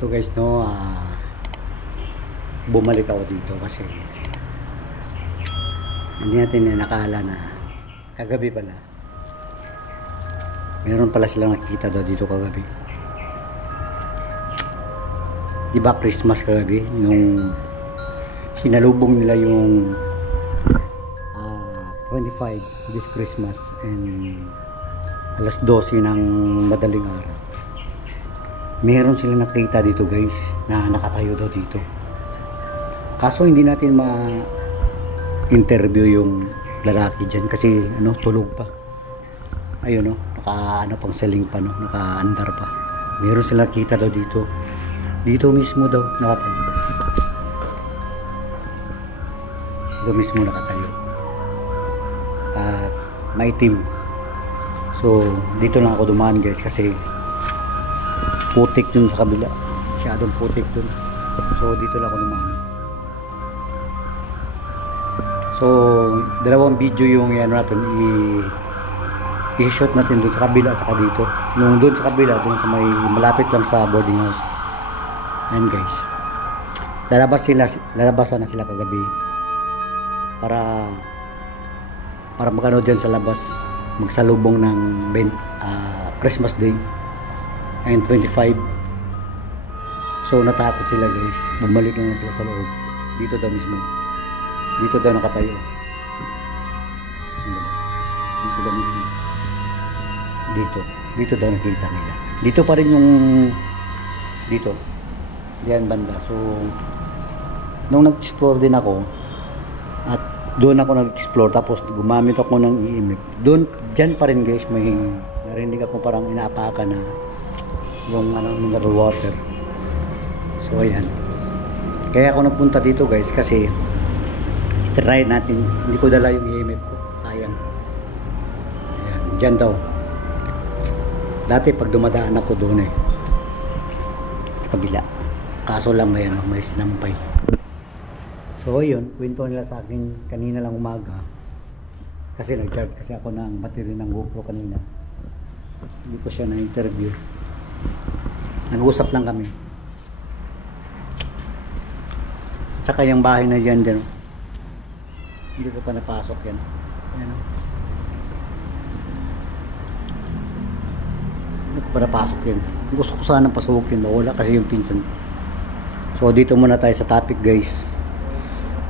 ito guys, no, bumalik ako dito kasi hindi natin nakala na kagabi pala meron pala silang nakikita daw dito kagabi. Diba Christmas kagabi nung sinalubong nila yung 25 this Christmas and alas 12 ng madaling araw, meron sila nakita dito guys na nakatayo daw dito. Kaso hindi natin ma-interview yung lalaki dyan kasi ano, tulog pa. Ayun, no, naka ano pang saling pa, no, naka-andar pa. Meron sila nakita daw dito. Dito mismo daw nakatayo. Dito mismo nakatayo. At maitim. So dito lang ako dumaan guys kasi putik dun sa kabila. Masyadong putik dun. So dito lang ako dumaan. So dalawang video yung yan natin i-shoot natin dun sa kabila at saka dito. Nung dun sa kabila, dun sa may malapit lang sa boarding house. Ayan guys. Lalabasan na sila kagabi para magano dyan sa labas, magsalubong ng Christmas Day and 25. So natakot sila guys, bumalik na sila sa loob. Dito daw mismo, dito daw nakatayo, dito daw mismo, dito daw nakita nila. Dito pa rin yung dito diyan banda. So nung nag-explore din ako at doon ako nag-explore, tapos gumamit ako ng EMF. Doon, dyan pa rin guys, may narinig ako parang inaapakan na yung ano, mineral water. So ayan. Kaya ako nagpunta dito guys kasi i-try natin. Hindi ko dala yung EMF ko. Sayang. Ayan, dyan daw. Dati pag dumadaan ako doon sa kabila. Kaso lang may ano, may sinampay. So yun, kwento nila sa akin kanina lang umaga kasi nag-charge kasi ako ng battery ng GoPro kanina. Hindi ko siya na-interview. Nag-usap lang kami. At saka yung bahay na dyan, hindi ko pa napasok yan. Ayan. Hindi ko pa napasok yan. Gusto ko sana pasukin, wala kasi yung pinsan. So dito muna tayo sa topic guys.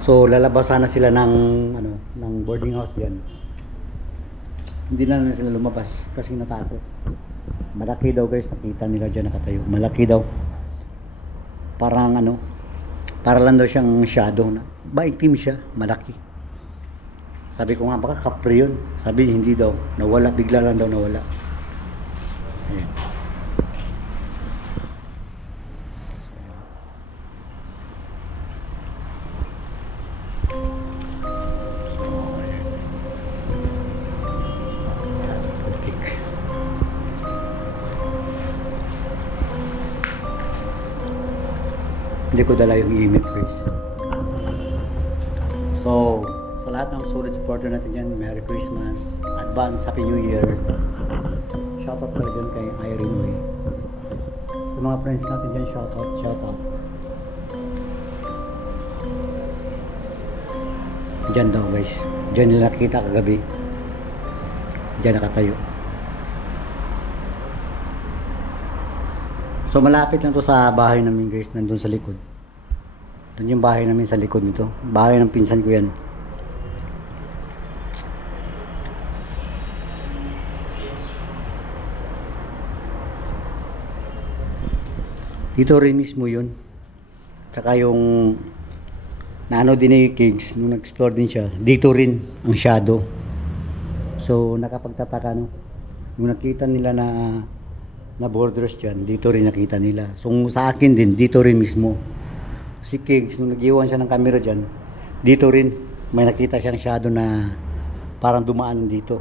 So lalabasan na sila ng ano, ng boarding house diyan. Hindi na sila lumabas kasi natakot. Malaki daw guys, nakita nila diyan nakatayo. Malaki daw. Parang ano, para lang daw siyang shadow na. Maitim siya, malaki. Sabi ko nga baka kapre yun. Sabi hindi daw, nawala, bigla lang daw nawala. Ayan. Hindi ko dala yung EMF guys. So sa lahat ng solid supporter natin dyan, Merry Christmas, Advance Happy New Year. Shoutout pala dyan kay Irene Uy. Sa mga friends natin dyan, shoutout. Dyan daw guys, dyan nila nakita kagabi. Dyan nakatayo. So malapit lang to sa bahay namin guys, nandun sa likod. Doon yung bahay namin sa likod nito. Bahay ng pinsan ko yan. Dito rin mismo yun. Saka yung naano din ni Kiggs, nung nag-explore din siya, dito rin ang shadow. So nakapagtataka no, nung nakita nila na borders dyan, dito rin nakita nila. So sa akin din, dito rin mismo. Si Kiggs, nung nag-iwan siya ng camera dyan, dito rin may nakita siyang shadow na parang dumaan dito.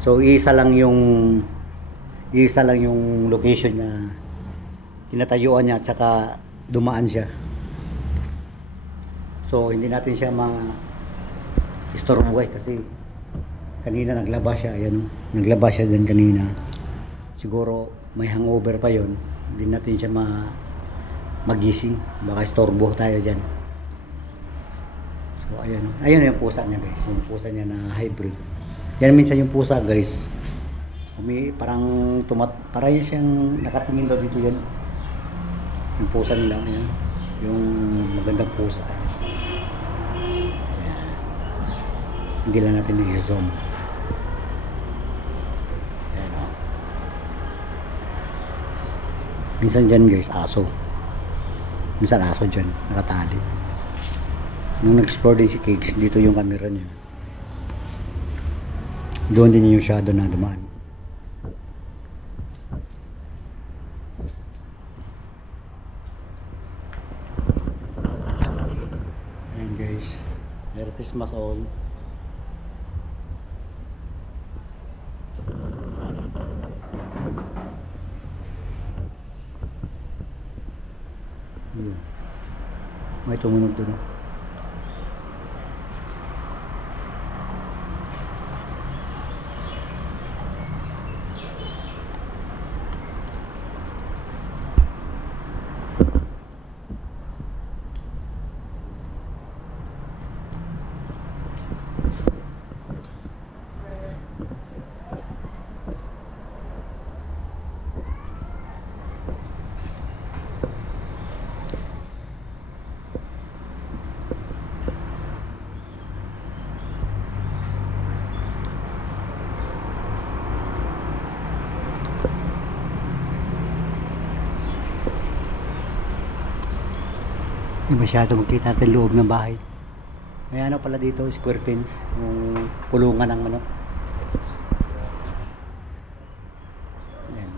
So isa lang yung location na tinatayuan niya at saka dumaan siya. So hindi natin siya ma-istorbo kasi kanina naglaba siya, ayan, naglaba siya din kanina. Siguro may hangover pa yon. Hindi natin siya magising. Baka istorbo tayo dyan. So ayun yung pusa niya guys, yung pusa niya na hybrid. Yan minsan yung pusa guys, parang parang yun siyang nakatingin daw dito yan. Yung pusa nila, yan. Yung magandang pusa. Ayan. Hindi lang natin i-zoom. Ayan o. Minsan dyan guys, aso. Minsan aso dyan, nakatali. Nung nag-explore din si Cakes, dito yung camera niya. Doon din yung shadow na dumaan. Ayan guys, Merry Christmas all. May tumunog doon. Hindi masyado makita natin loob ng bahay. May ano pala dito, square fence, yung kulungan ng manok. Ayan.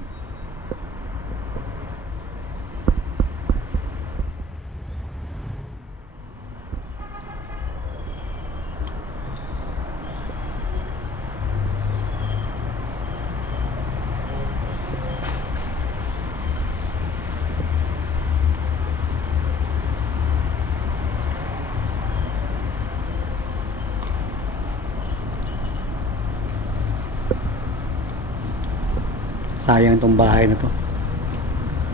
Sayang itong bahay na to,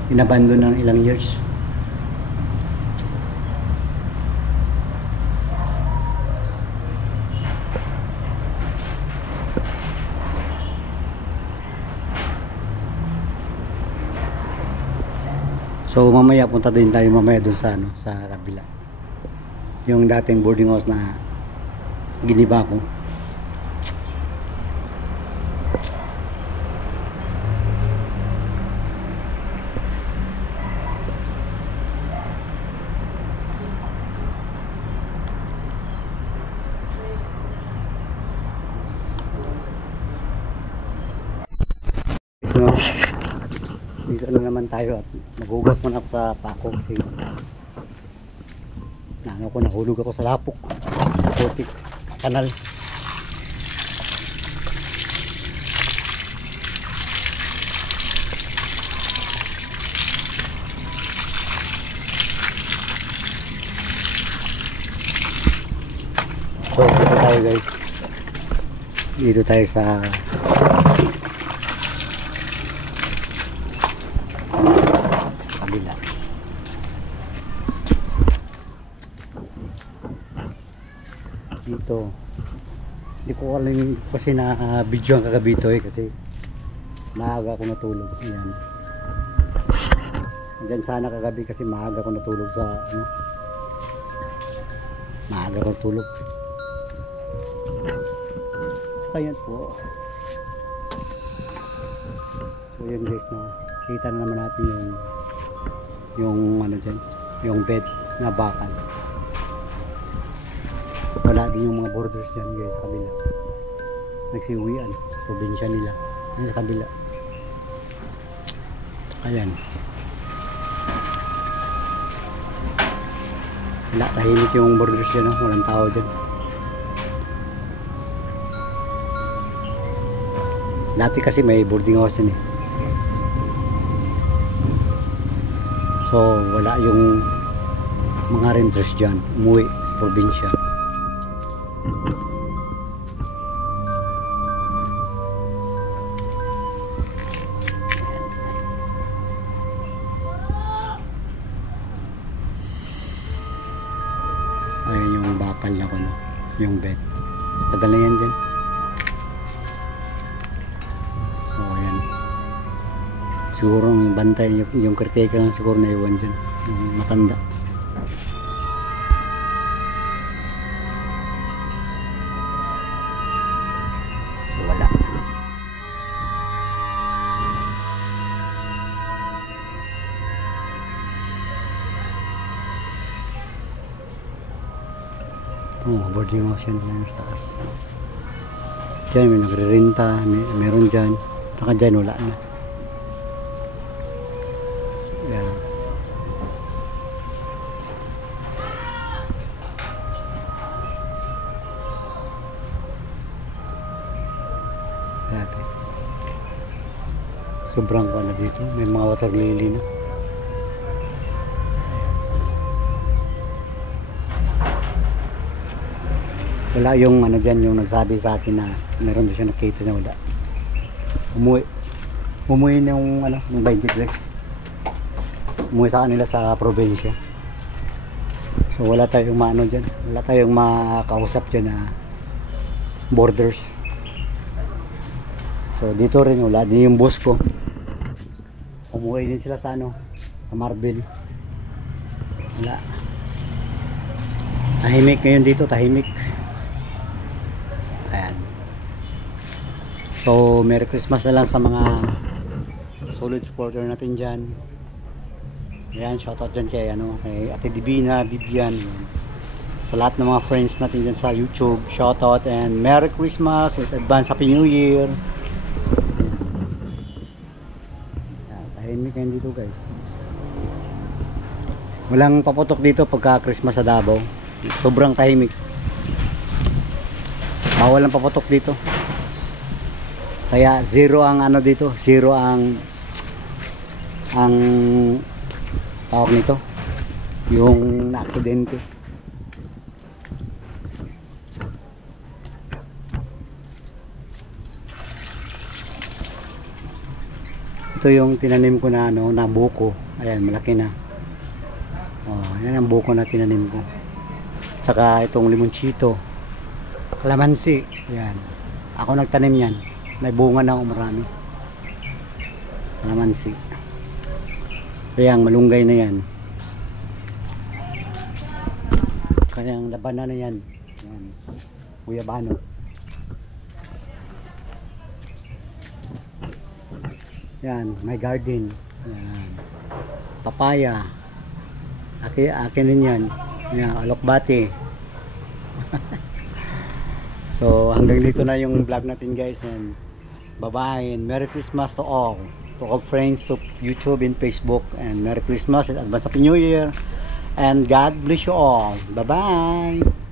inabandon ng ilang years. So mamaya punta din tayo mamaya dun sa sa kabila, yung dating boarding house na giniba ko. No? Dito na naman tayo at maghugas muna ako sa pako kasi nahulog ako sa lapok, putik kanal. So dito tayo guys, dito tayo sa kabila. Dito hindi ko alam kasi na video ang kagabi ito kasi maaga ako natulog. Ayan, dyan sana kagabi kasi maaga ako natulog sa maaga ako natulog. So yan po. So yun guys, no, kita na naman natin yung dyan, yung bed na bakal. Wala din yung mga borders dyan guys sa kabila. Nagsiuwian, probinsya nila sa kabila. Ayan, wala, tahimik yung borders dyan, no? Walang tao dyan. Dati kasi may boarding house dyan eh. So wala yung mga renters dyan, umuwi sa probinsya. rental na ko, no? Yung bed. Tagal na yan dyan. So, ayan. Siguro ang bantay, yung caretaker lang siguro na iwan dyan. Yung matanda. So, wala. Boarding house yan sa taas. Diyan may nagre-renta, meron dyan. Saka dyan wala na. So, yan. Grabe. Sobrang na dito. May mga water lily na. Wala yung ano dyan, yung nagsabi sa akin na meron doon siya nakita na wala. Umuwi na yung ano, yung 23. Umuwi sa kanila sa probinsya. So wala tayong maano dyan. Wala tayong makausap dyan na borders. So dito rin wala din yung boss ko. Umuwi din sila sa ano, sa Marble. Wala. Tahimik ngayon dito, tahimik. Ayan. So Merry Christmas na lang sa mga solid supporter natin dyan. Ayan, shoutout dyan kay, ano, kay Ate Divina, Vivian. Sa lahat ng mga friends natin dyan sa YouTube, shoutout and Merry Christmas at advance Happy New Year. Ayan, tahimik kayo dito guys. Walang paputok dito pagka Christmas sa Davao. Sobrang tahimik. Bawal ang paputok dito. Kaya zero ang ano dito, zero ang tawag nito, yung na-aksidente. Ito yung tinanim ko na ano, na buko. Ayan, malaki na. Oh, yan ang buko na tinanim ko. Tsaka itong limonchito. Kalamansi, yan. Ako nagtanim yan. May bunga na ako marami. Kalamansi. Kaya malunggay na yan. Kanyang labanan na yan. Yan. Guyabano. Yan, may garden. Yan. Papaya. Akin din yan. Yan, alokbate. So hanggang dito na yung vlog natin guys, and bye bye and Merry Christmas to all friends, to YouTube and Facebook, and Merry Christmas and advance Happy New Year, and God bless you all. Bye bye.